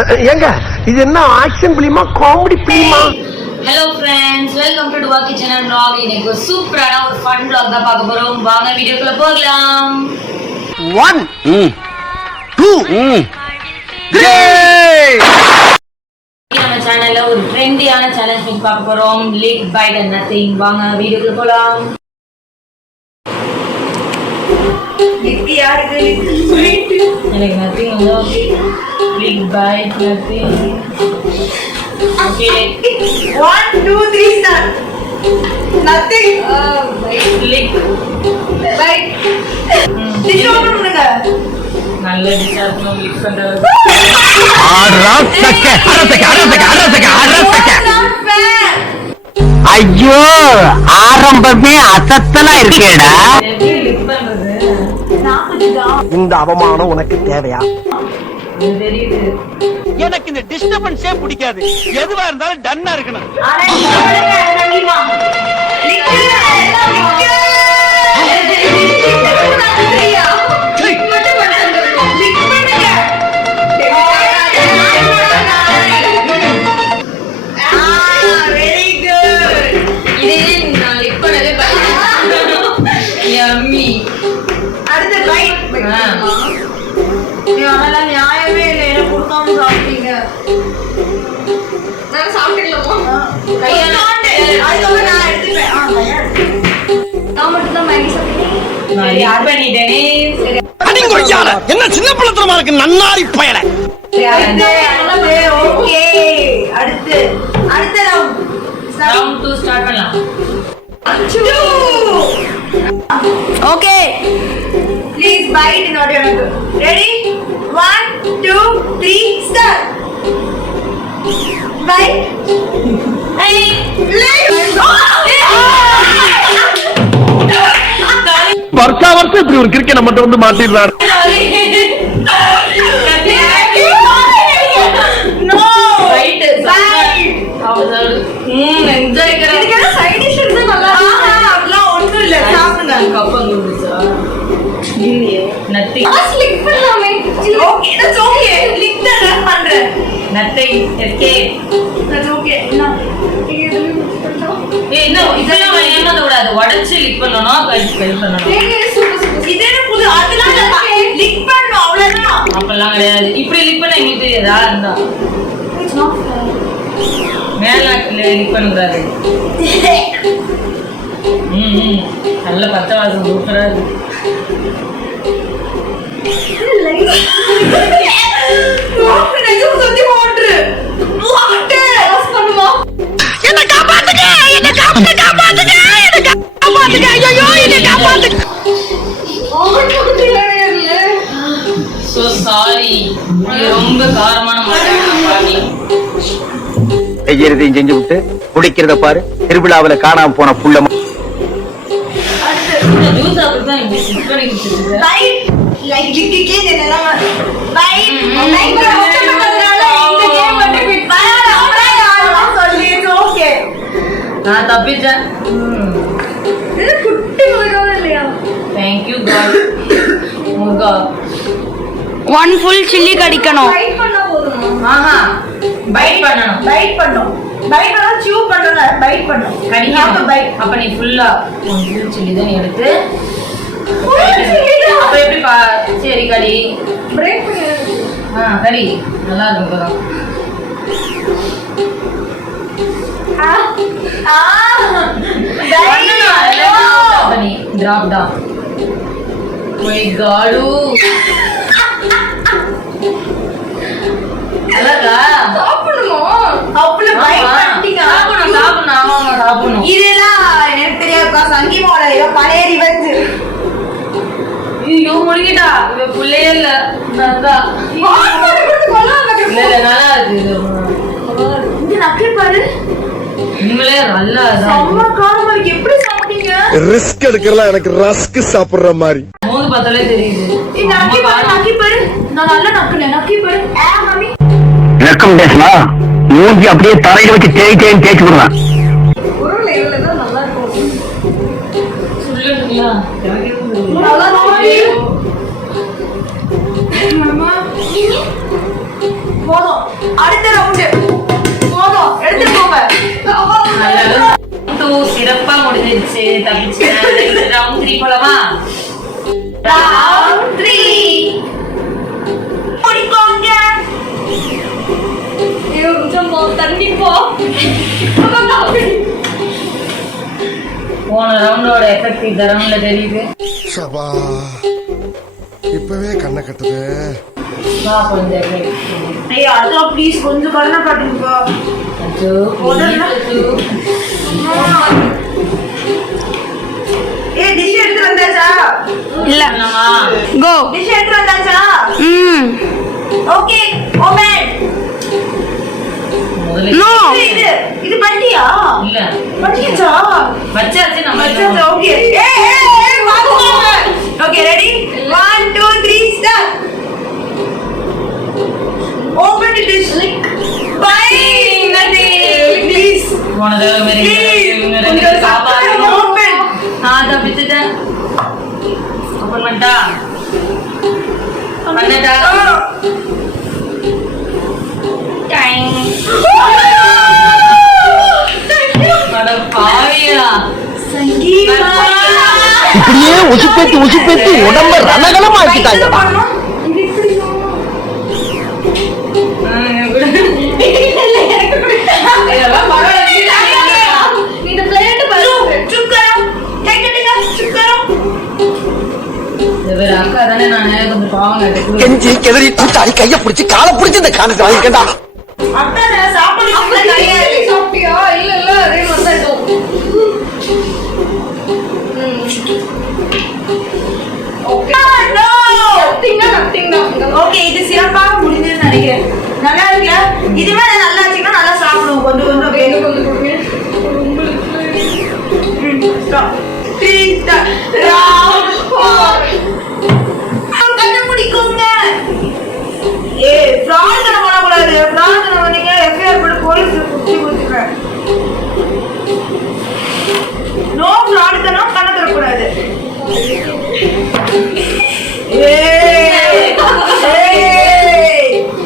ஏங்க இது என்ன ஆக்ஷன் பிலிமா காமெடி பிலிமா? ஹலோ ஃப்ரெண்ட்ஸ், வெல்கம் டு டுவா கிச்சன் அண்ட் vlog. இன்னைக்கு ஒரு சூப்பரான ஒரு ஃபன் vlog தான் பார்க்க போறோம். வாங்க வீடியோக்குள்ள போகலாம். 1 2 3 நம்ம சேனல்ல ஒரு ட்ரெண்டியான சேலஞ்ச் பண்ணி பார்க்க போறோம். Lick bite and nothing. வாங்க வீடியோக்குள்ள போலாம். லிக் யாருக்கு லிக் எனக்கு நதிங் வந்து okay. Lick bite nothing. Okay 1 2 3 start. Nothing. Lick Right. This one பண்ணுங்க. நல்ல டிஷாப்னோ லிக் பண்றது. ஐயோ ஆரம்பமே அசத்தலா இருக்கேடா. எப்படி லிக் பண்றது? இந்த அவமானம் உனக்கு தேவையா? இது தெரியுது. எனக்கு இந்த டிஸ்டர்பன்ஸே பிடிக்காது. எதுவா இருந்தாலும் டன்னா இருக்கணும். நியாயமே இல்லை, எனக்கு கொடுக்காம சாப்பிட்டீங்க. நான் சாப்பிட்டுக்கலாமா? நான் மட்டும் தான் மேகி சாப்பிட்டேன். என்ன சின்ன பிள்ளைத்தனமா இருக்கு நன்னாரி பயல. அடுத்து ரவுண்ட் 2 ஸ்டார்ட் பண்ணலாம். ஓகே ப்ளீஸ் பைட் நோட் எனக்கு. Ready 1 2 3 start. பைட் வருஷம் இப்படி ஒரு கிரிக்கெட் மட்டும் வந்து மாட்டிடுறாரு. உடச்சு லிக் பண்ணணும். அப்பெல்லாம் கிடையாது. இப்படி லிக் பண்ண எங்களுக்கு தெரியாதா? இருந்தா மேல லிக் பண்ணக்கூடாது. நல்ல பச்சை வாசம் சூப்பரா இருக்கு. So sorry. இது ரொம்ப காரமான மாதிரி. செய்யறதையும் செஞ்சு விட்டு குடிக்கிறத பாரு. திருவிழாவில் காணாம போன புள்ள ஜூஸ் அப்படிதான் இப்படி சிப் பண்ணி குடிச்சிருக்கு. லைக் லிக்கிக்கே இதெல்லாம் பைட் லைக் கஷ்டப்பட்டதனால இந்த கேம் வந்து பிட் நான் சொல்லி ஓகே. நான் தப்பிச்சேன். இது குட்டி முருகா இல்லையா? Thank you God. Muruga 1 full chilli கடிக்கணும். பைட் பண்ணா போதுமா? ஆஹா பைட் பண்ணணும். பைட் பண்ணோம். பைட் பண்ணா chew பண்றல பைட் பண்ணோம். கடிக்கணும். பைட் அப்ப நீ ஃபுல்லா ஃபுல் சில்லி தான் எடுத்து அப்ப எப்படி சரி கடி பிரேக் பண்ணி கடி நல்லா இருக்கும் இப்பதான். பண்ணி டிராப் தான். மை காடு அழகா சாப்பிடணுமா? அப்பள பைட் பண்ணிட்டீங்க. சாப்பிடணும். இதெல்லாம் எனக்கு தெரியாதுக்கா. சங்கீமோட ஏதோ பழைய ரிவெஞ்ச். ஐயோ முடிக்கிட்டா. இவ புள்ளையே இல்ல. நல்லா இருக்கு. இது நக்கி பாரு. உண்மையிலே நல்லா செம்ம காரமா இருக்கு. எப்படி சாப்பிட்டீங்க? ரிஸ்க் எடுக்கறலாம் எனக்கு ரஸ்க் சாப்பிடுற மாதிரி. மோது பார்த்தாலே தெரியுது. இது நக்கி பாரு. நான் நல்லா நக்கி பாரு. மம்மி இலக்கம் பேசலா மூஞ்சி அப்படியே தலையில வச்சு தேய்ச்சி விடுவேன். ஒரு லெவல்ல தான் நல்லா இருக்கும். சொல்லுங்களா? நல்லா இருக்கு. மாமா போதும். சிறப்பா முடிஞ்சிருச்சு. தப்பிச்சேன். ரவுண்ட் 3 போலாமா? Round 3. முடிக்கோங்க. தண்ணி போ. போன ரவுண்டோட எஃபெக்ட் இந்த ரவுண்ட்ல தெரியுது. சபா இப்பவே கண்ணை கட்டுது. வா கொஞ்சம் ஐயா அதோ ப்ளீஸ் கொஞ்சம் கண்ணை காட்டுங்க. அச்சோ டிஷ் எடுத்து வந்தாச்சா? இல்ல என்னமா கோ டிஷ் எடுத்து வந்தாச்சா? Okay open. முதல்ல நோ இது பண்ணியா? இல்ல பண்ணியாச்சா? வச்சாச்சு நம்ம வச்சாச்சா? ஓகே வாங்க. Okay ready 1 2 3 start. Open the dish. Bye. Please. போன தடவை மாதிரி இவங்க ரெண்டு கொஞ்சம் பேரும் சாப்பாடு open. தப்பிச்சுட்டேன். ஓபன் பண்ணிட்டா பண்ணட்டா அட பாவியா சங்கீதா. இப்படியே உசுப்பேத்தி உடம்ப ரணகலமா ஆக்கிட்டாங்க. இது எப்படி இதெல்லாம் பரவாயில்ல. இந்த பிளேட் பாரு. சுக்கரம். கைக்கட்டுங்க சுக்கரம். இவர் அக்கா தானே நான் கொஞ்சம் பாவம் கேட்டு கெஞ்சி கெதறி கூட்டாடி கைய பிடிச்சி காலை பிடிச்சி இந்த காலத்தை வாங்கிக்கண்டா. அத்தானே சாப்பாடு கிடையாது. சாப்பிட்டியா? இல்ல இல்ல அதே வந்தாயிட்டோம். ஓகே இது சிறப்பாக முடிஞ்சதுன்னு நினைக்கிறேன். நல்லா இருக்குல்ல? இதுவே நல்லா இருந்துச்சுன்னா நல்லா சாப்பிடுவோம். கொஞ்சம் கொஞ்சம் கண்ண முடிக்குங்க. ஃப்ராட் பண்ணக்கூடாது. ஃப்ராட் பண்ணீங்க எஃப்ஐஆர் போட்டு போலீஸ் குச்சி கொடுத்துருக்கேன். நோ ஃப்ராட் தனம் கண்ண தரக்கூடாது.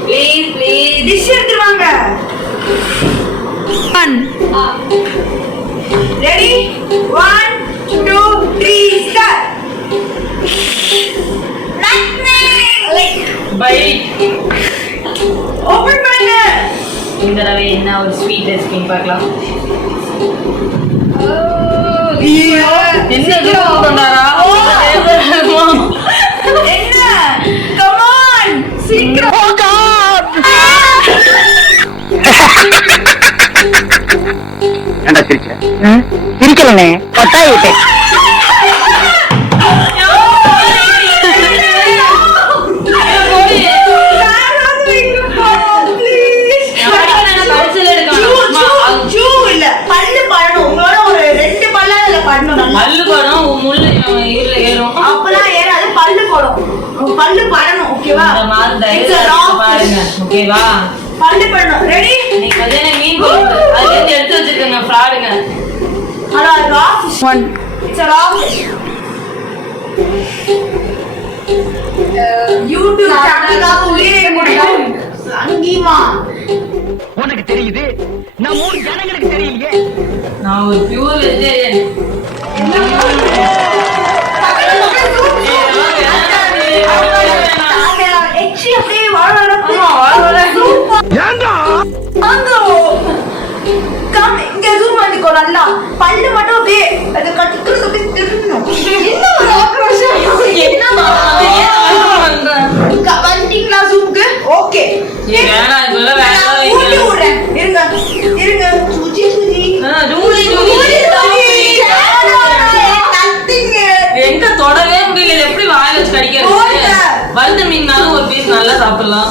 ப்ளீஸ் ப்ளீஸ் டிஷ் எடுத்துருவாங்க. Ready 1 2 3 start. பை ஓபன் பண்ணுங்க. இந்த தடவை என்ன ஒரு ஸ்வீட் ரெசிபி பார்க்கலாம். என்ன கொண்டாரா என்ன கம் ஆன் சீக்கிரம். ஏண்டா சிரிச்ச? சிரிக்கலனே பட்டாய் விட்டேன். பல்லு படம் முள்ளு இதுல ஏறும். அப்பலாம் ஏறாது. பல்லு போடும். பல்லு படணும். ஓகேவா? இந்த மாதிரி தைரியமா பாருங்க. ஓகேவா? பல்லு படணும். ரெடி? நீங்க மதியான மீன் குழம்பு அதுல இருந்து எடுத்து வச்சிருக்கங்க ஃப்ராடுங்க. Hello rock 1 it's a rock. YouTube சேனலுக்காக உயிரை முடிக்கும் சங்கீமா. உனக்கு தெரியுது, நம்ம ஊர் ஜனங்களுக்கு தெரியலையே. நான் ஒரு பியூர் வெஜிடேரியன். எச்சி அப்படியே வாழ ஏண்டா கம் இங்க ஜூம் பண்ணிக்கோ நல்லா. பல்லு மட்டும் அப்படியே அது கட்டிக்கிறது அப்படியே திரும்பணும். என்ன ஒரு ஆக்ரோஷம். என்னமா வந்துட்டீங்களா ஜூம்க்கு? ஓகே வேணாம் சொல்ல வேணாம். ஊட்டி விடுறேன். இருங்க இருங்க. சுஜி சுஜி எங்க தொடவே முடியல. எப்படி வாயில வச்சு கடிக்கிறது? வறுத்த மீன்னாலும் ஒரு பீஸ் நல்லா சாப்பிடலாம்.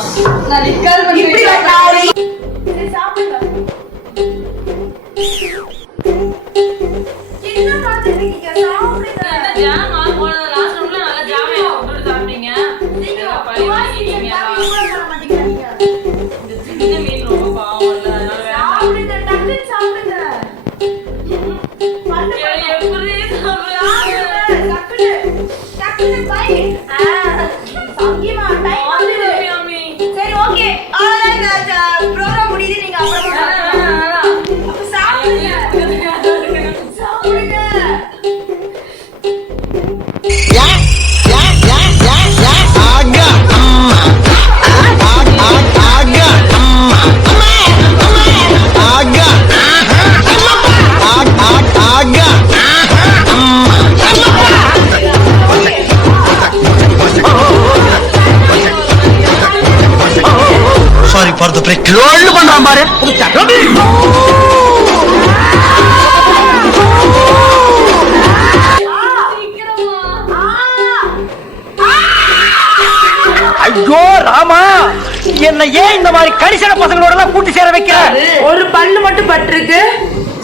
இப்படி வந்தாரு. சாப்பிடுங்க. என்ன பாத்துறீங்க? சாப்பிடுங்க. ஜாம் போன லாஸ்ட் ரூம்ல நல்லா ஜாம் போட்டு சாப்பிட்டீங்க. நீங்க பழி வாங்கிட்டீங்க. பண்ண மாட்டீங்க. இந்த சின்ன மீன் ரொம்ப பாவம் இல்ல. அதனால வேண்டாம். சாப்பிடுங்க. டக்கு சாப்பிடுங்க. பல்லு எப்படி சாப்பிடுறாங்க? டக்குனு டக்குனு பை. சங்கீமா டைம் ஆகுது. சரி ஓகே. அவ்வளவுதான் இந்த ப்ரோகிராம் முடியுது. நீங்க அப்புறமா அப்ப சாப்பிடுங்க. ஆமா, என்ன ஏன் இந்த மாதிரி கரிசன பசங்களோட எல்லாம் கூட்டி சேர வைக்கிற? ஒரு பல்லு மட்டும் பட்டிருக்கு,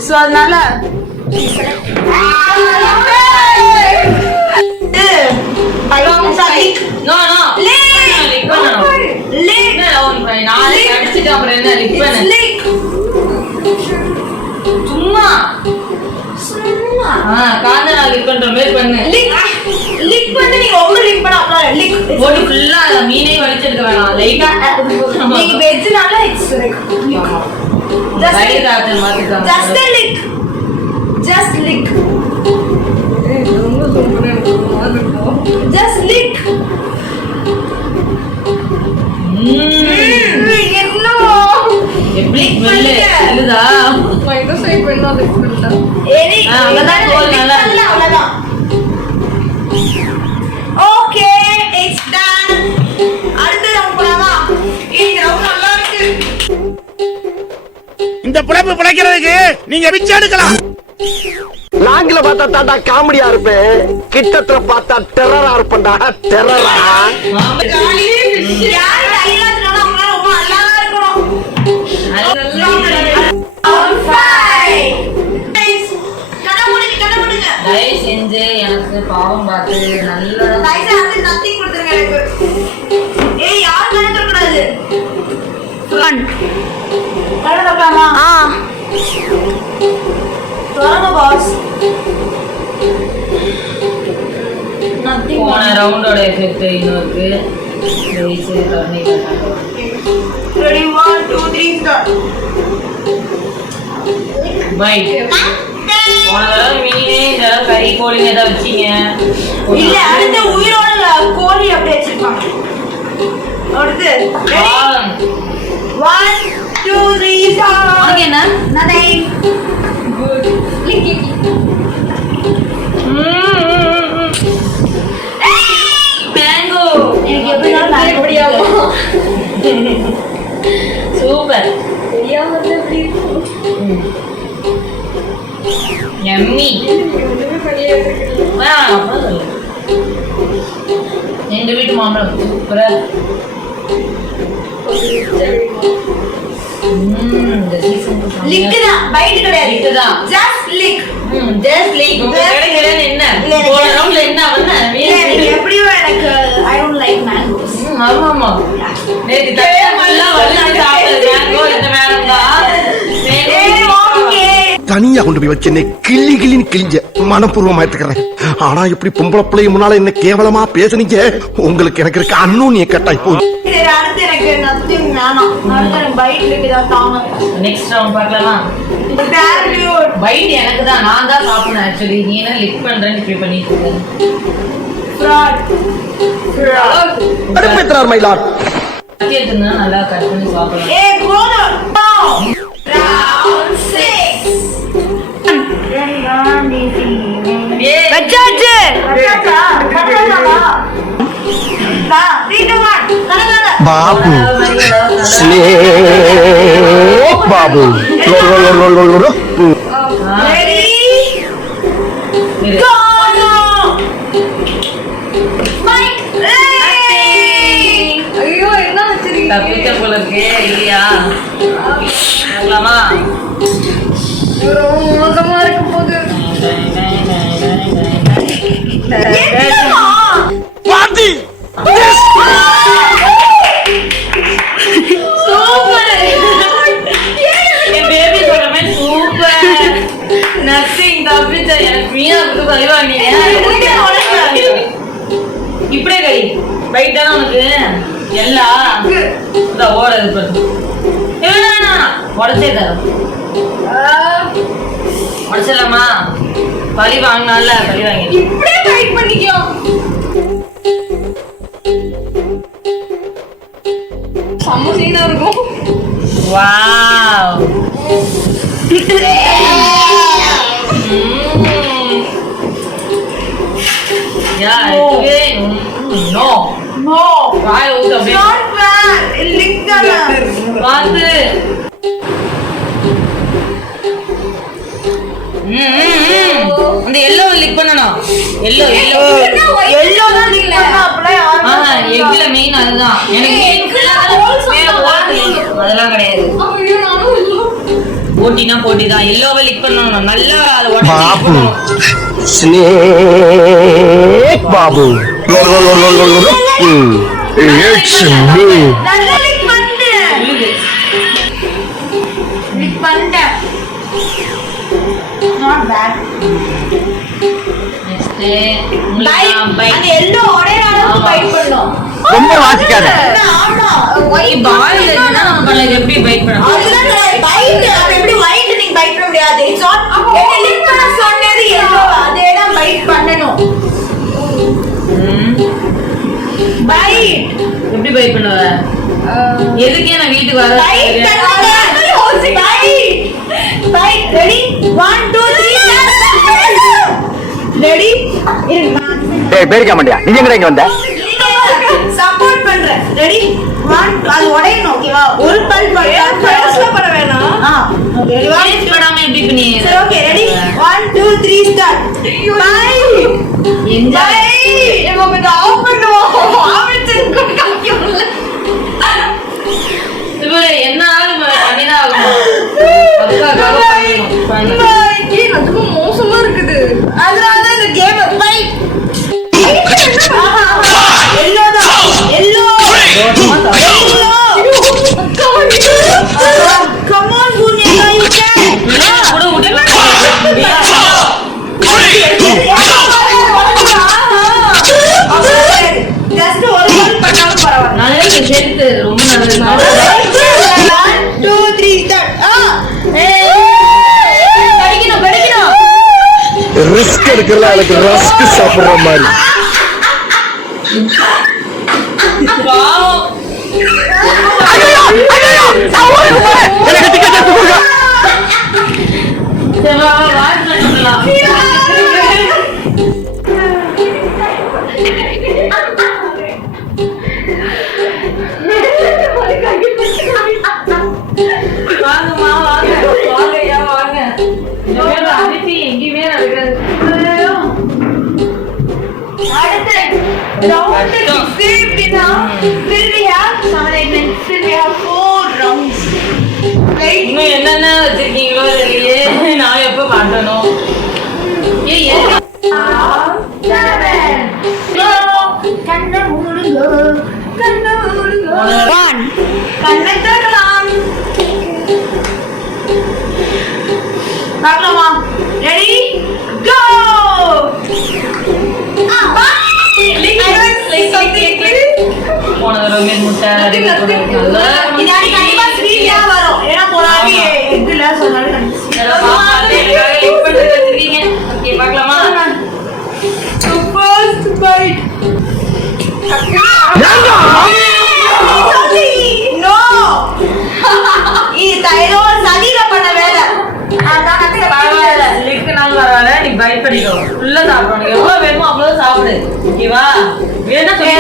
சோ அதனால நோ நோ லிக் பண்ணனும். லிக் நான் அடிச்சிட்டு அப்புறம் என்ன லிக் பண்ணு. சும்மா காந்தனா லிக் பண்ற மாதிரி பண்ணு. லிக் பண்ணி நீங்க ரொம்ப லிக் பண்ண அப்புறம் லிக் போடி ஃபுல்லா மீனே வலிச்சிருக்க வேணாம். லைட்டா நீங்க வெஜ்னால இட்ஸ் லைக் லைட் ஆட்டல் மாத்திக்கலாம். just lick just lick என்னோ எப்படி ஸ்மெல் இல்லதா? மைண்ட் சைட் பண்ணா லிக் பண்ணா ஏனி அங்கதான் கோல் நல்லா அவ்வளவுதான். Okay it's done. அடுத்த ரவுண்ட் போலாமா? இந்த ரவுண்ட் நல்லா இருக்கு. இந்த பிழைப்பு பிழைக்கிறதுக்கு நீங்க பிச்சை எடுக்கலாம். லாங்கில பார்த்தா தாண்டா காமெடியா இருப்பேன், கிட்டத்துல பார்த்தா டெரரா இருப்பேன்டா. டெரரா யார் டைலாக்னால அவங்க ரொம்ப நல்லா இருக்கணும். தயவு செஞ்சு எனக்கு பாவம் பார்த்து நல்ல நத்திங் கொடுத்துருங்க எனக்கு. ஏய் யார் மேல தரக்கூடாது. வரலாமா? வரமா பாஸ். நத்திங். போன ரவுண்டோட எஃபெக்ட் இன்னொருக்கு. ஜெயிச்சு தண்ணி கட்டாங்க. Ready 1 2 3 start. பைட். போன தடவை மீனே இந்த தடவை கறி கோழின்னு ஏதாவது வச்சீங்க. இல்ல அடுத்து உயிரோட கோழி அப்படியே வச்சிருப்பாங்க. அடுத்து 1 2 3 ஸ்டார்ட். உனக்கு என்ன? nothing. Good. Lick it. Mango. எனக்கு எப்படினாலும் மேங்கோ பிடிக்கும். சூப்பர். தெரியாம வந்து எப்படி இருக்கும்? யம்மி. ஒண்ணுமே பண்ணலையே இருக்கு. எங்க வீட்டு மாம்பழம் சூப்பரா. இந்த சீசனுக்கு லிக் தான், பைட் கிடையாது. லிக் தான். ஜஸ்ட் லிக். ஜஸ்ட் லிக். கிடைக்கலன்னு என்ன? போன ரவுண்ட்ல என்ன பண்ண? எனக்கு எப்படியோ எனக்கு ஐ டோன்ட் லைக் மேங்கோஸ். ஆமா ஆமா. நேத்து தட்டெல்லாம் வல்லாடி சாப்பிட்டது மேங்கோ இந்த மேங்கோடா. ஓகே. தனியா கொண்டு போய் வச்சு என்னை கிள்ளின்னு கிழிஞ்ச மனப்பூர்வமா எடுத்துக்கிறேன். ஆனா இப்படி பொம்பளை பிள்ளைய முன்னால என்ன கேவலமா பேசுனீங்க. உங்களுக்கு எனக்கு இருக்க அன்னோன்னிய கட்டாய் போய். சரி அடுத்து எனக்கு நத்திங் வேணாம். அடுத்து எனக்கு பைட் லிக் தான் தாங்க. நெக்ஸ்ட் ரவுண்ட் பார்க்கலாமா? வேல்யூட். பைட் எனக்கு தான், நான் தான் சாப்பிடணும் ஆக்சுவலி. நீ என்ன லிக் பண்றேன்னு இப்படி பண்ணிட்டு இருக்க? ஃப்ராட். அடுப்பேற்றார் மயிலார். கத்தியத்துனா நல்லா கட் பண்ணி சாப்பிடலாம். ஏ கோலோ. ரவுண்ட் 6. வச்சாச்சு. பாபு பாபு ஐயோ என்ன வச்சிருக்கீங்க? தப்பிக்க போல இருக்கே இல்லையா? பார்க்கலாமா? மோசமா இருக்க போகுது. பாட்டி சூப்பர். என் பேபி சொல்ற மாதிரி சூப்பர். நத்திங் தப்பிச்ச. எனக்கு மீனா கொடுத்து பழிவாங்க. இப்படியே கை பைட் தானே உனக்கு எல்லாம் ஓட உடச்சே தரும். உடச்சிடலாமா? பழி வாங்கினால பழி வாங்கி இப்படியே பைட் பண்ணிக்கோ. சமோசீனா இருக்கும். வாவ். யா இதுவே நோ நோ. வாய் ஊத்து அப்படியே நாட் பேட். லிக் தான். பாத்து. இந்த எல்லோ லிக் பண்ணணும். அதுதான் எல்லோ எல்லோ தான் நீங்க அப்ளை எக்ல மெயின் அதுதான் எனக்கு அதெல்லாம் கிடையாது. போட்டினா போட்டி தான். எல்லோவை லிக் பண்ணணும் நல்லா. அதை Babu snake Babu it's me. நல்லா லிக் பண்ணிட்டேன். Not bad. அது எல்லோ ஒரேனால பைட் பண்ணோம். ரொம்ப வாசிக்காத. ஆமா ஒயிட் பால் இல்லனா நம்ம பண்ணல எப்படி பைட் பண்ணலாம்? அதுதான் பைட். அது எப்படி ஒயிட் நீங்க பைட் பண்ண முடியாது. இட்ஸ் ஆல் என்ன லிக் பண்ண சொன்னது எல்லோ. அதே தான் பைட் பண்ணனும். பைட் எப்படி பைட் பண்ணுவ? எதுக்கே நான் வீட்டுக்கு வர பைட் பண்ணாத. பைட் ரெடி 1 2 3 ரெடி இருங்க. டேய் பேரிக்க மாட்டியா? நீ எங்கடா இங்க வந்த? சப்போர்ட் பண்றேன். ரெடி 1 அது உடையணும். ஓகேவா? ஒரு பல் ஃபர்ஸ்ட்ல பண்ண வேணாம். ஓகே ரெடி 1 படாம எப்படி பண்ணி? சரி okay ready 1 2 3 start. Bye enjoy. நம்ம கொஞ்சம் ஆஃப் பண்ணுவோம். ஆஃப்ல காமிக்கல. இது என்ன ஆளு பண்ணினா ஆகும். அதுக்காக பண்ணணும். அதுக்கு மோசமா இருக்குது. அதனால இந்த game by Yellow come on Bunya you can கூட விடுங்க. just ஒரு பால் பண்ணாலும் பரவாயில்லை. நல்ல சேர்த்து ரொம்ப நல்லது. 1 2 3 ஸ்டார்ட். படிக்கணும். ரிஸ்க் எடுக்கறல எனக்கு ரஸ்க் சாப்பிடுற மாதிரி. வாவ். எனக்கு டிக்கெட் எடுத்து கொடுங்க. சரி வா வாட்ச் பண்ணலாம். வாங்கம்மா வாங்கய்யா வாங்க. இந்த அதிர்ச்சி எங்கேயுமே நடக்காது. அடுத்து round 6 now. Still we have 7 8 9 still we have 4 rounds. Right? இன்னும் என்னென்ன வச்சிருக்கீங்களோ தெரியலையே. நான் எப்ப மாட்டணும்? ஏய் 7 கண்ண மூடுங்க. 1 கண்ணை திறக்கலாம். பார்க்கலாமா? Ready go. போன தடவை முட்டை இதாடி கண்டிப்பா ஸ்வீட்டா வரும். ஏன்னா போனாடி எக்குல சொன்னாலும் பார்க்கலாமா? First byte. நோ இது தைரோ சதில பண்ண வேலை. அதான் கத்தில பரவாயில்ல லிக்குனாலும் பரவாயில்ல. நீ பைட் பண்ணிக்கோ. ஃபுல்லா சாப்பிடணும். எவ்வளவு வேணுமோ அவ்வளவு சாப்பிடு. ஓகேவா? வேணா சொல்லி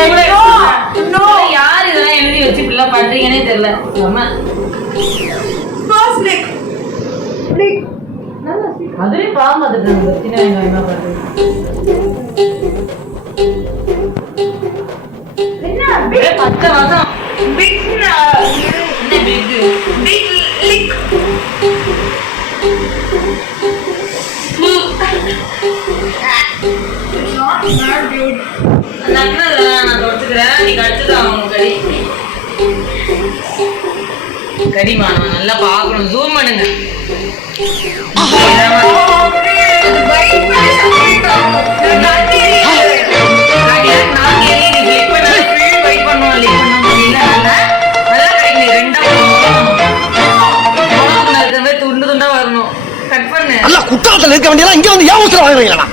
நோ யார் இதெல்லாம் எழுதி வச்சு இப்படிலாம் பண்றீங்கன்னே தெரியல. ஆமா ஃபர்ஸ்ட் லிக். அதுவே பாவம் பார்த்துட்டு சின்ன வெங்காயம் என்ன பண்றது? என்ன பிக் 10 மாசம் பிக் என்ன பிக் பிக் லிக். Not good. நான் தொடச்சுக்கிறேன். நீ கடிச்சது அவங்க கடிமா நான் நல்லா பார்க்கணும். ஜூம் பண்ணுங்க. துண்டு துண்டா வரணும். கட் பண்ணு. அல்ல குற்றாலத்துல இருக்க வேண்டியதா இங்க வந்து ஏன் ஊத்துற வாங்குறீங்களா?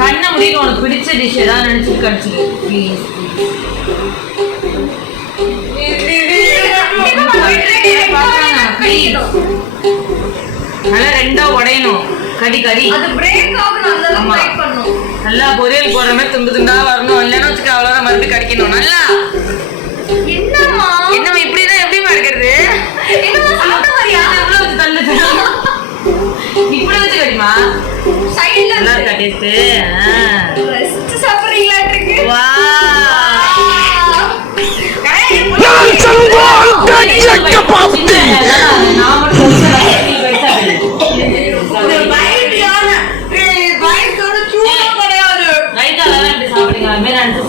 கண்ண முடியும். உனக்கு பிடிச்ச டிஷ் ஏதாவது நினைச்சு கடிச்சிடு ப்ளீஸ். நல்லா ரெண்டா உடையணும். கடி கடி அது பிரேக் ஆகணும். அதனால ட்ரை பண்ணனும். நல்லா பொரியல் போடுற மாதிரி துண்டு துண்டா வரணும். இல்லைன்னு வச்சுக்க அவ்வளவுதான், மறுபடியும் கடிக்கணும். நல்லா என்னம்மா என்னம்மா இப்படிதான் எப்படிமா இருக்கிறது? என்னம்மா சாப்பிட்ட மாதிரியா? எவ்வளவு வச்சு தள்ளுது? இப்படி வச்சு கடிமா சைடுல நல்லா இருக்கா டேஸ்ட்? ரெஸ்ட் சாப்பிடுறீங்களா இருக்கு? வா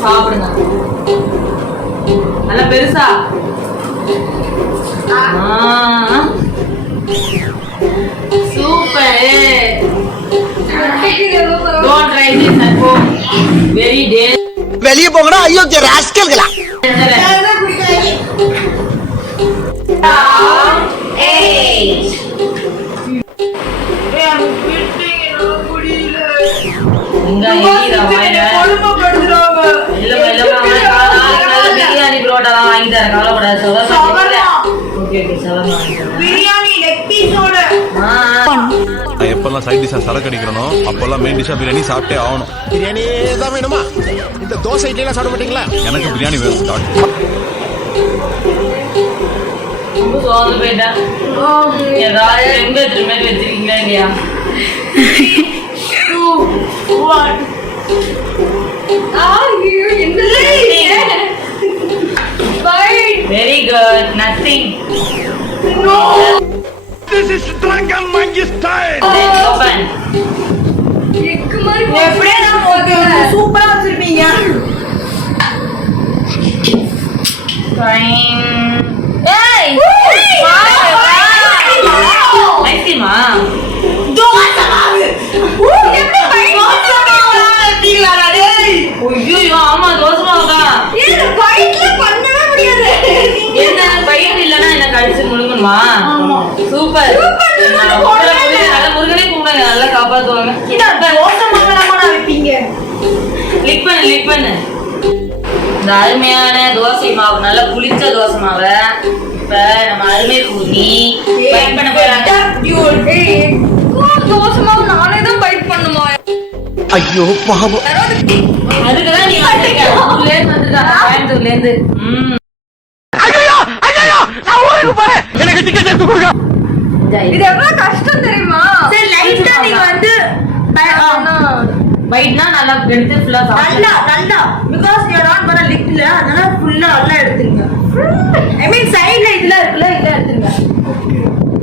சாப்பிடுங்க நல்லா பெருசா. Super. Don't try this at home. Very dangerous. வெளியே போங்கடா அயோக்கிய ராஸ்கல்களா. எப்பெல்லாம் சைட் டிஷா சரக்கு அடிக்கிறனோ அப்பெல்லாம் மெயின் டிஷா பிரியாணி சாப்பிட்டே ஆகணும். பிரியாணி தான் வேணுமா? இந்த தோசை இட்லி எல்லாம் சாப்பிட மாட்டீங்களா? எனக்கு பிரியாணி வேணும். சோர்ந்து போயிட்டேன். ஏதாவது வெங்கட்ரு மாதிரி வச்சிருக்கீங்களா இல்லையா? Very good. Nothing. No. This is drunken monkey style. Then open. எப்படியே நான் போடுங்க. சூப்பரா வச்சிருப்பீங்க. Fine. Hey! Nice ma. Dosa மாவு. எப்படி பைட் பண்ணீங்களா டேய்? ஐயோ ஆமா தோசை மாவுதா. இது பைட்ல பண்ணவே முடியாது. என்ன பைட் இல்லனா என்ன கடிச்சு முழுங்கணுமா? சூப்பர். நல்லா முருகனே கூப்பிடுங்க, நல்லா காப்பாத்துவாங்க. இந்த தோசை மாவுலாமா நான் வைப்பீங்க? லிக் பண்ணு. இந்த அருமையான தோசை மாவு, நல்லா புளிச்ச தோசை மாவை இப்ப நம்ம அருமை கூறி பைட் பண்ண போறாங்க. தோசை மாவு நானே தான் பைட் பண்ணுமா? ஐயோ பாவம். அதுக்குதான் நீ வந்திருக்க. ஊர்ல இருந்து வந்துட்டாங்க, கோயம்புத்தூர்ல இருந்து. நான் ஊருக்கு போறேன். எனக்கு டிக்கெட் எடுத்து கொடுங்க. இது எவ்வளவு கஷ்டம் தெரியுமா? சரி லைட்டா நீங்க வந்து பைட்னா நல்லா எடுத்து ஃபுல்லா சாப்பிடு. நல்லா because you are not gonna lick இல்ல, அதனால ஃபுல்லா நல்லா எடுத்துங்க. I mean சைடுல இதுல இருக்குல, இத எடுத்துங்க.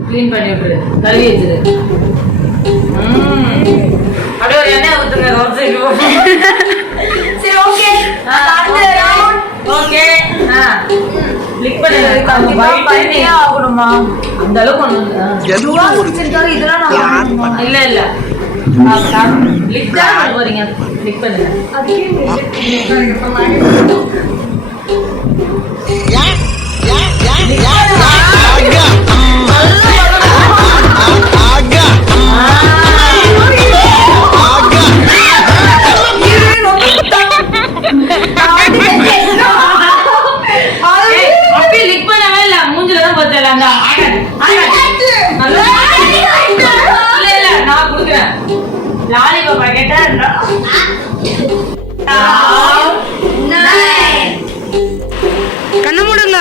க்ளீன் பண்ணி விட்டுரு, கழுவி வச்சிரு. அப்படியே ஒரு எண்ணெய் ஊத்துங்க தோசைக்கு. சரி ஓகே. அடுத்த ரவுண்ட். ஓகே. லிக் பண்ணுங்க. கண்டிப்பா பண்ணியே ஆகணுமா? அந்த அளவுக்கு ஒண்ணு யுவா வச்சிருக்காரு, இதெல்லாம் நான் இல்ல லிக் தான் போறீங்க. லிக் பண்ணுங்க. அப்படியே லிக் பண்ணவே இல்ல, மூஞ்சில தான் பார்த்தல. அந்த இல்ல நான் குடுக்குறேன். லாலிபாப் பாக்கெட்டா கண்ணை மூடுங்க.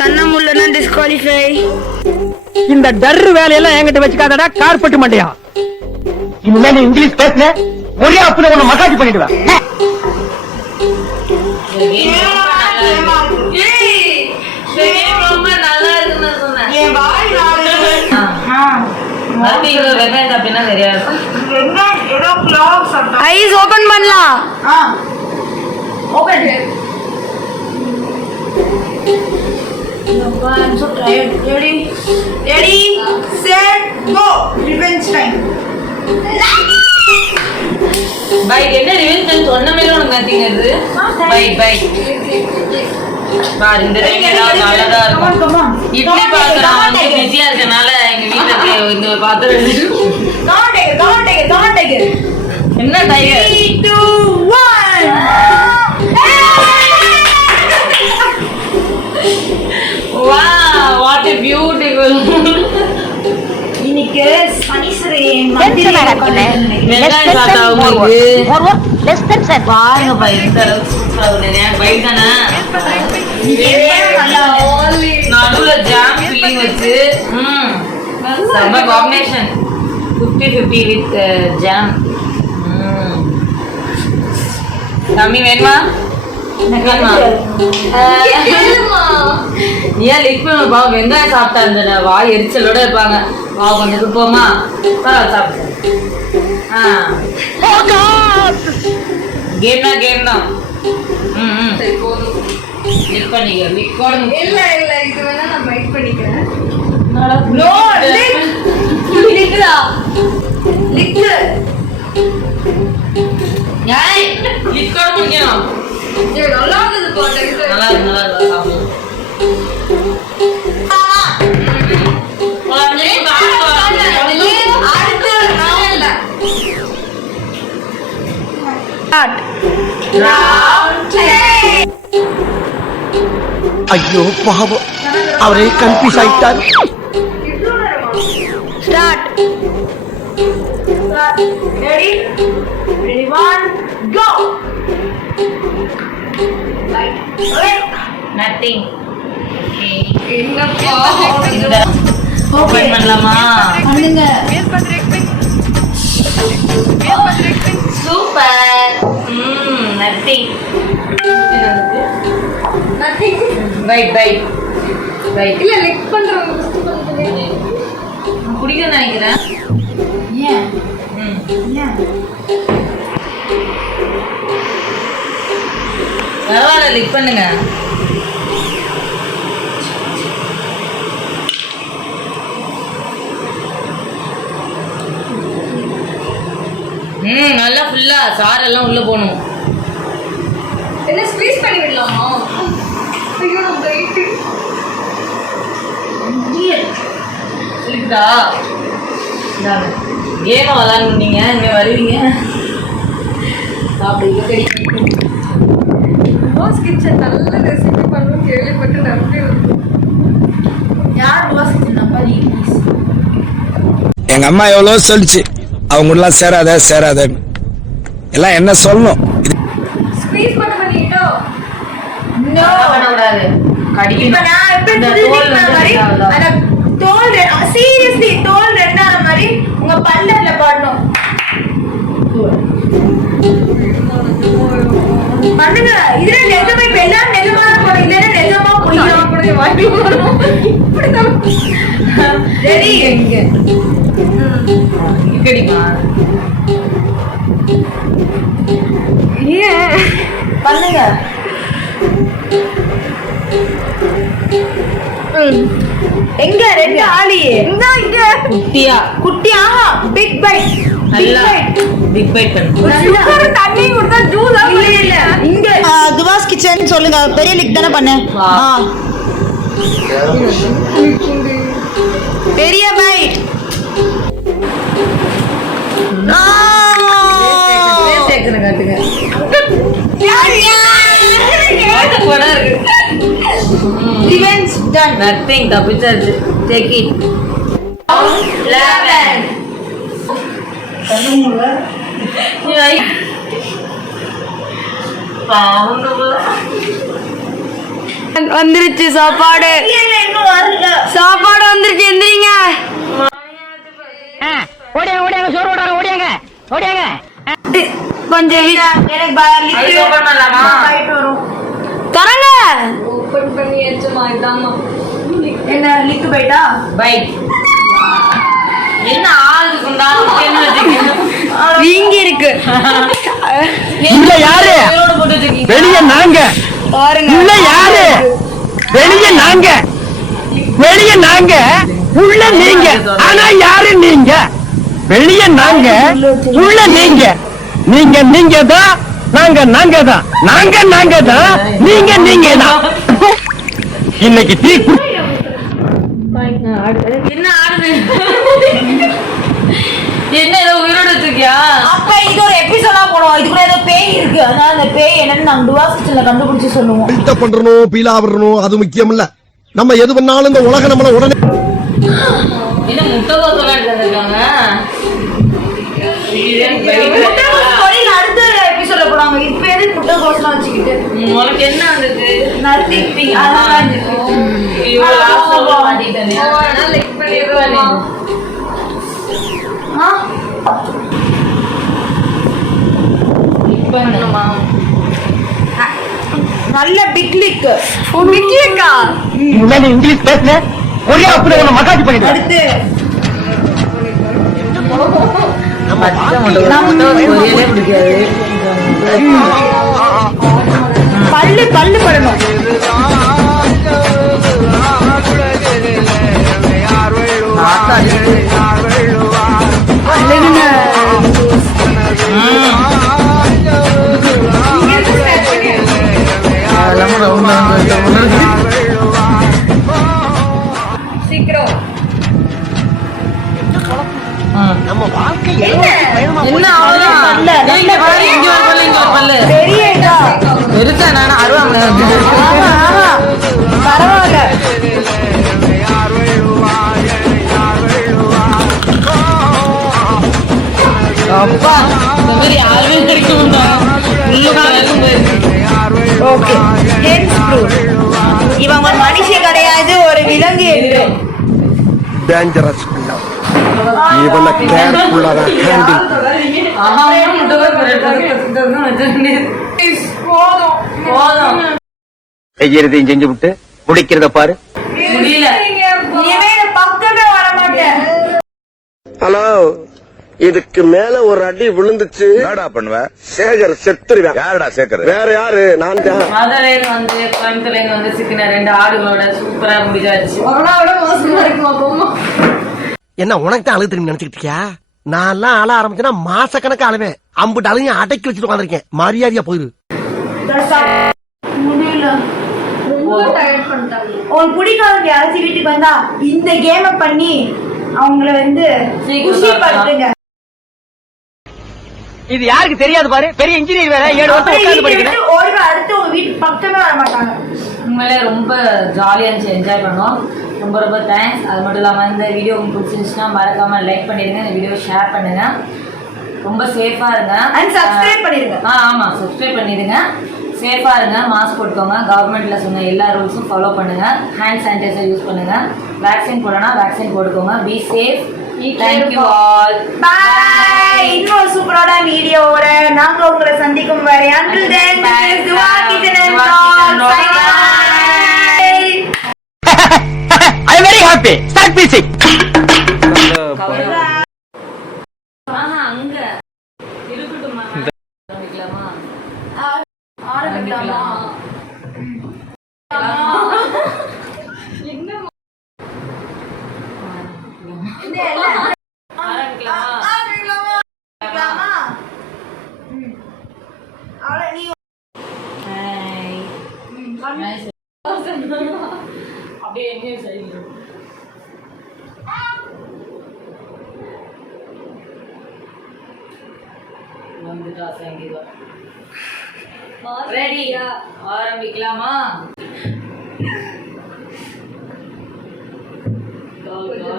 கண்ணை மூடலன்னா டிஸ்குவாலிஃபை. இந்த டர்ரு வேலையெல்லாம் என்கிட்ட வச்சுக்காதடா கார்பெட் மண்டையா. இனிமே நீ இங்கிலீஷ் பேசுன ஒரே அப்புறம் உன்னை மசாஜ் பண்ணிடுவேன். ரொம்ப நல்லா இருக்குன்னு சொன்னேன். என் வாய் நாளே வெங்காயம் சாப்பிட்டீங்கன்னா தெரியாது. ஏதோ க்ளோஸ் சாப்பிட்டா. ஐஸ் ஓபன் பண்ணலாம். Open. I'm so tired. Ready, set, go. Revenge time. Byte என்ன ரிவெஞ்ச் சொன்ன மாதிரி உனக்கு நத்திங்கிறது. பைட் பாரு, இந்த டைம் நல்லதா இருக்கும். இட்லி பாத்திரம் வந்து பிஸியா இருக்கனால எங்க வீட்டுக்கு இந்த பாத்திரம் Don't take it. என்ன tiger. 3, 2, 1. Wow, what a beautiful இன்னைக்கு சனீஸ்வரி வெங்காயம் சாப்பிட்டா உங்களுக்கு பாருங்கப்பா எந்த அளவுக்கு சூப்பரா உள்ளது. எனக்கு பைக் தானே நடுவுல ஜாம் ஃபில்லிங் வச்சு செம்ம காம்பினேஷன் 50-50 வித் ஜாம். தம்பி வேணுமா? ஏன் லிக் பண்ணுப்பா? வெங்காயம் சாப்பிட்டா இருந்த வாய் எரிச்சலோட இருப்பாங்க. வா கொஞ்சம் கொடுப்போமா? சாப்பிட்டு கேம் தான் கேம் தான். லிக் பண்ணிக்க லிக் போடுங்க. இல்ல இது வேணா நான் பைட் பண்ணிக்கிறேன். நல்லா இருந்தது. நல்லா இருக்கு நல்லா இருக்கு. ஐயோ பாவம், அவரே கன்ஃபியூஸ் ஆயிட்டார். Start. Ready? Ready, 1, go! Nothing. என்னப்பா? ஓபன் பண்ணலாமா? சூப்பர். நத்திங். Nothing. பைட் இல்ல லிக் பண்றவங்க குடிக்க நினைக்கிறேன். ஏன் பரவாயில்ல லிக் பண்ணுங்க. நல்லா ஃபுல்லா சாரெல்லாம் உள்ள போகணும். என்ன ஸ்குவீஸ் பண்ணி விடலாமா? ஐயோ நான் பைட் இருக்குதா? கேமா விளாண்டுனீங்க இனிமே வருவீங்க. சாப்பிடுங்க கிடைக்கும். ரோஸ் கிச்சன் நல்ல ரெசிபி பண்ணும் கேள்விப்பட்டு நம்பி யார் ரோஸ் கிச்சன் நம்பாதீங்க ப்ளீஸ். எங்க அம்மா எவ்வளவு சொல்லிச்சு, அவங்க எல்லாம் சேராத எல்லாம் என்ன சொல்லணும். ஸ்குவீஸ் பண்ணிட்டோ? நோ பண்ணக்கூடாது. இப்ப நான் எப்படி மாதிரி அந்த தோல் சீரியஸ்லி தோல் ரெண்டான மாதிரி உங்க பல்லல போடணும். பண்ணுங்க. இதுல நெஜமா இப்ப எல்லாரும் நெஜமா போட இல்லைன்னா நெஜமா பொய்யா கூட வாட்டி போடணும். இப்படிதான். ரெடி? இங்க கிடைக்குமா? ஏன் பண்ணுங்க. எங்க ரெண்டு ஆளி எங்க இங்க குட்டியா பிக் பைட் நல்லா பிக் பைட் பண்ணு. தண்ணி குடுத்தா ஜூஸ் இல்ல இங்க துவாஸ் கிச்சன் சொல்லுங்க. பெரிய லிக் தானே பண்ண. பெரிய பைட். காட்டுங்க. Defence done. நத்திங் தப்பிச்சாச்சு. Take it. 11. வந்துருச்சு சாப்பாடு. சாப்பாடு வந்துருச்சு. எந்திரிங்க. ஓடியாங்க சோறு ஓடியாங்க. கொஞ்சம் அது ஓபன் பண்ணலாமா? தரங்க. ஓபன் பண்ணி ஏச்சமா இதாமா. என்ன லிக் பைட்டா? பைட். என்ன ஆளுக்கு கொண்டா என்ன வச்சிருக்கீங்க? வீங்கி இருக்கு. இல்ல யாரு? போட்டு வச்சிருக்கீங்க. வெளிய நாங்க. பாருங்க. இல்ல யாரு? வெளிய நாங்க. உள்ள நீங்க. ஆனா யாரு நீங்க? வெளிய நாங்க, உள்ள நீங்க. நீங்க தான், நாங்க தான். நாங்க தான், நீங்க தான். இன்னைக்கு டீ என்ன ஆடுது? என்ன ஏதோ உயிரோட வச்சிருக்கியா? அப்ப இது ஒரு எபிசோடா போடுவோம். இதுக்குள்ள ஏதோ பேய் இருக்கு. அதனால அந்த பேய் என்னன்னு நாங்க துவாஸ் கிச்சன்ல கண்டுபிடிச்சு சொல்லுவோம். பீலா வரணும் அது முக்கியம் இல்ல. நம்ம எது பண்ணாலும் இந்த உலக நம்மள உடனே என்ன முட்டைகோஸ் எல்லாம் எடுத்து வந்திருக்காங்க. முட்டைகோஸ் பொரியல் அடுத்த எபிசோட்ல போடுவாங்க. இப்ப எதுக்கு முட்டைகோஸ்லாம் வச்சுக்கிட்டு? உனக்கு என்ன வந்தது? நத்திங். அதெல்லாம் இருக்கு. இவ்வளவு லாஸ்ட்ல மாட்டிட்டேனே. இப்ப என்னமா? நல்ல பிக் லிக். பிக்லிக்கா? இனிமே நீ இங்கிலீஷ் பேசுன ஒரே அப்புறம் உன்னை மகாஜி பண்ணிடுவேன். அடுத்து பொரியலே பிடிக்காது. பல்லு படணும். சீக்கிரம் நம்ம வாழ்க்கை என்ன அவ்வளவுதான்? இங்க பாரு, இங்க ஒரு பல்லு, இங்க ஒரு பல்லு. பெரிய இதா. பெருசா நானும் அருவாங்க. பரவாயில்ல. அப்பா இந்த மாதிரி யாருமே கிடைக்க மாட்டாங்க. ஓகே. Hence proof. இவன் ஒரு மனுஷன் கிடையாது, ஒரு விலங்கு என்று. டேஞ்சரஸ் இவனை கேர்ஃபுல்லா ஹேண்டில். போதும். செய்யறதையும் செஞ்சு விட்டு முடிக்கிறத பாரு. முடியல. இனிமே இந்த பக்கமே வர மாட்டேன். ஹலோ, இதுக்கு மேல ஒரு அடி விழுந்துச்சு என்னடா பண்ணுவ? சேகர் செத்துருவேன். யாரடா சேர்க்கறது? வேற யாரு? நான் தான். மதுரையில வந்து கோயம்புத்தூர்ல வந்து சிக்கின 2 ஆடுகளோட சூப்பரா முடிஞ்சாச்சு. என்ன உனக்கு தான் அழுது திரும்பி நினைச்சுக்கிட்டு இருக்கியா? நான் எல்லாம் அழ ஆரம்பிச்சேன்னா மாசக்கணக்கு அழுவேன். அம்புட்டு அழுகையும் அடக்கி வச்சுட்டு உட்காந்துருக்கேன். மரியாதையா போயிரு. முடியல. உன் குடிக்காரங்க யாராச்சும் வீட்டுக்கு வந்தா இந்த கேம பண்ணி அவங்கள வந்து குஷிப்படுத்துங்க. இது யாருக்கு தெரியாது பாரு. பெரிய இன்ஜினியர் வேற 7 வருஷம் உட்கார்ந்து படிக்கிறேன். ஓடுற அடுத்து உங்க வீட்டு பக்கமே வர மாட்டாங்க. உண்மையிலே ரொம்ப ஜாலியா இருந்துச்சு, என்ஜாய் பண்ணோம். ரொம்ப ரொம்ப தேங்க்ஸ். அது மட்டும் இல்லாமல் இந்த வீடியோ உங்களுக்கு பிடிச்சிருந்துச்சுன்னா மறக்காம லைக் பண்ணிடுங்க, இந்த வீடியோ ஷேர் பண்ணுங்க. ரொம்ப சேஃபா இருங்க. அண்ட் சப்ஸ்கிரைப் பண்ணிடுங்க. ஆமா, சப்ஸ்கிரைப் பண்ணிடுங்க. சேஃபா இருங்க, மாஸ்க் போட்டுக்கோங்க, கவர்மெண்ட்ல சொன்ன எல்லா ரூல்ஸும் ஃபாலோ பண்ணுங்க, ஹேண்ட் சானிடைசர் யூஸ் பண்ணுங்க, வேக்சின் போடனா வேக்சின் போட்டுக்கோங்க. Be safe. Thank you all. Bye. இன்னொரு சூப்பரான வீடியோவோட நாங்க உங்களை சந்திக்கும் வரை until then this is Dua Kitchen and Vlogs. I am very happy. Start music. அங்க இருக்கட்டுமா? ஆரம்பிக்கலாமா? ஆரம்பிக்கலாமா? அப்படியே எங்கேயும் சைடு வந்துட்டா சங்கீதம். ரெடி? ஆரம்பிக்கலாமா?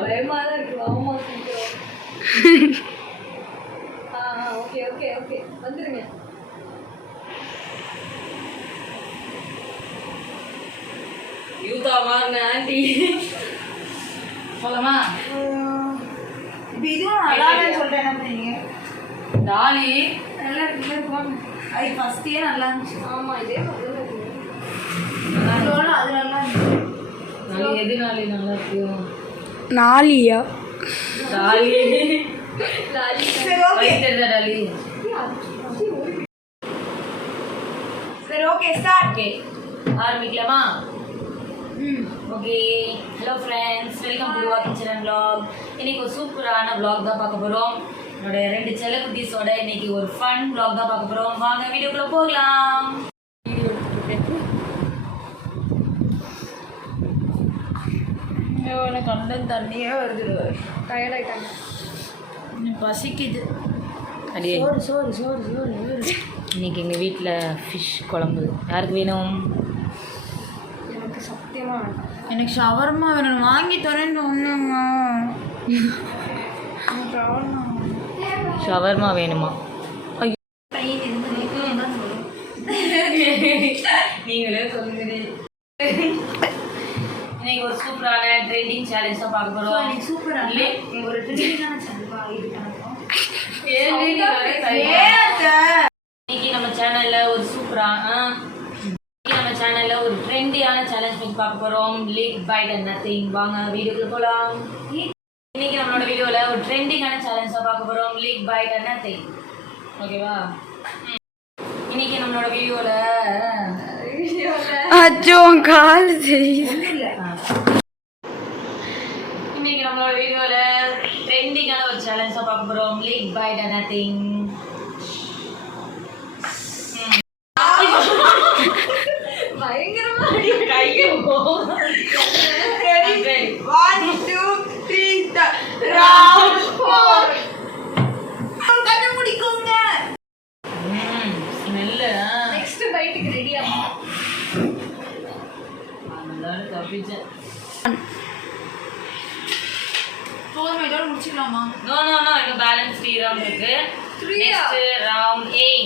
பயமா தான் இருக்கு. ஆமா, ஓகே ஓகே ஓகே, வந்துருங்க. யூதா வாங்க ஆண்டி. போலாமா? இதுவும் நல்லாவே சொல்றேன். என்ன பண்ணீங்க? டாலி நல்லா இருக்கு. போங்க. அது ஃபர்ஸ்டே நல்லா இருந்துச்சு. ஆமா, இதே மாதிரி அது நல்லா இருந்துச்சு. டாலி எது நாளி நல்லா இருக்கு? நாலியா? டாலி சரி ஓகே. தெரியுதா டாலி? சரி ஓகே, ஸ்டார்ட். ஓகே, ஆரம்பிக்கலாமா? Okay. Hello friends, welcome to Dua Kitchen and Vlog. இன்னைக்கு ஒரு சூப்பரான vlog தான் பார்க்க போகிறோம். என்னோட 2 செல்லக்குட்டீஸோட இன்னைக்கு ஒரு ஃபன் vlog தான் பார்க்க போகிறோம். வாங்க வீடியோக்குள்ள போகலாம். எனக்கு கண்டன் தண்ணியே வருது. டயர்ட் ஆயிட்டாங்க. பசிக்குது. அடியே சோறு சோறு சோறு சோறு. இன்னைக்கு எங்கள் வீட்டில் ஃபிஷ் குழம்பு. யாருக்கு வேணும்? எனக்கு சத்தியமா வேண்டாம். எனக்கு ஷவர்மா வேணும், வாங்கி தரேன்னு சொன்னேங்க. ஷவர்மா வேணுமா? ஐயோ நீங்களே சொல்லுங்க. இன்னைக்கு ஒரு சூப்பரான ட்ரெண்டிங் சேலஞ்ச் தான் பார்க்க போறோம். சூப்பரா ஒரு ட்ரெண்டிங்கான இன்னைக்கு நம்ம சேனல்ல ஒரு ஒரு ட்ரெண்டியான சேலஞ்ச் பத்தி பார்க்க போறோம். Lick bite and nothing. வாங்க வீடியோக்குள்ள போலாம். இன்னைக்கு நம்மளோட வீடியோல ஒரு ட்ரெண்டிங்கான சேலஞ்ச் தான் பார்க்க போறோம். Lick bite and nothing. ஓகேவா? இன்னைக்கு நம்மளோட வீடியோல அச்சோ கால் தெரியுது. இன்னைக்கு நம்மளோட வீடியோல ட்ரெண்டிங்கான ஒரு சேலஞ்ச் தான் பார்க்க போறோம். Lick bite and nothing. பயங்கரமா முடிக்குங்க. ஸ்மெல்லு நெக்ஸ்ட் பைட்டுக்கு ரெடியா? தப்பிச்சேன். முடிச்சுக்கலாமா? நோ இன்னும் பேலன்ஸ் 3 ரவுண்ட் இருக்கு. Next round 8.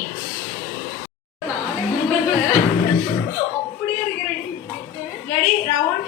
அப்படியே இருக்கிறேன். Ready round